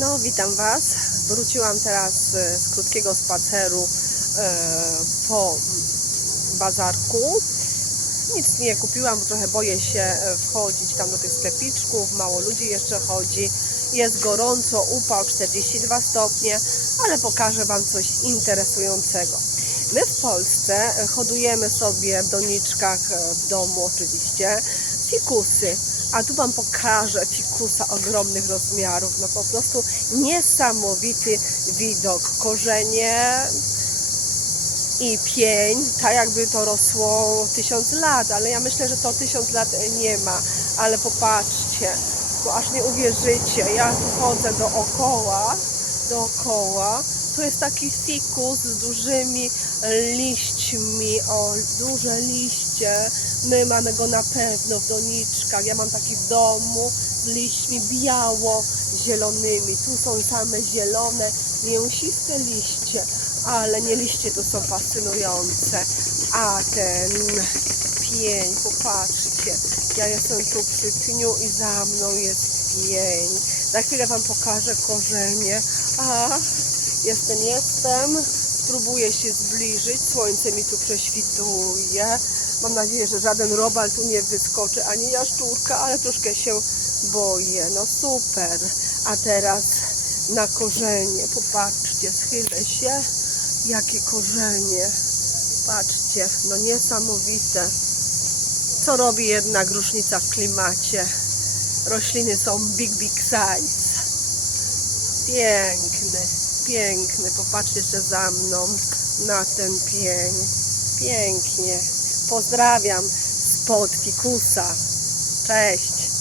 No, witam Was. Wróciłam teraz e, z krótkiego spaceru e, po bazarku. Nic nie kupiłam, bo trochę boję się e, wchodzić tam do tych sklepiczków. Mało ludzi jeszcze chodzi. Jest gorąco, upał 42 stopnie, ale pokażę Wam coś interesującego. My w Polsce hodujemy sobie w doniczkach w domu oczywiście fikusy. A tu Wam pokażę fikusa ogromnych rozmiarów. No po prostu niesamowity widok. Korzenie i pień, tak jakby to rosło tysiąc lat, ale ja myślę, że to tysiąc lat nie ma. Ale popatrzcie, bo aż nie uwierzycie, ja tu chodzę dookoła, dookoła. Tu jest taki fikus z dużymi liśćmi, o, duże liście. My mamy go na pewno w doniczkach. Ja mam taki w domu z liśćmi biało-zielonymi. Tu są same zielone, mięsiste liście, ale nie liście to są fascynujące. A ten pień, popatrzcie, ja jestem tu przy pniu i za mną jest pień. Za chwilę Wam pokażę korzenie. A, jestem, jestem. Spróbuję się zbliżyć. Słońce mi tu prześwituje. Mam nadzieję, że żaden robal tu nie wyskoczy, ani jaszczurka, ale troszkę się boję. No super. A teraz na korzenie. Popatrzcie, schylę się. Jakie korzenie. Patrzcie, no niesamowite. Co robi jedna grusznica w klimacie? Rośliny są big, big size. Piękny, piękny. Popatrzcie jeszcze za mną na ten pień. Pięknie. Pozdrawiam spod fikusa. Cześć.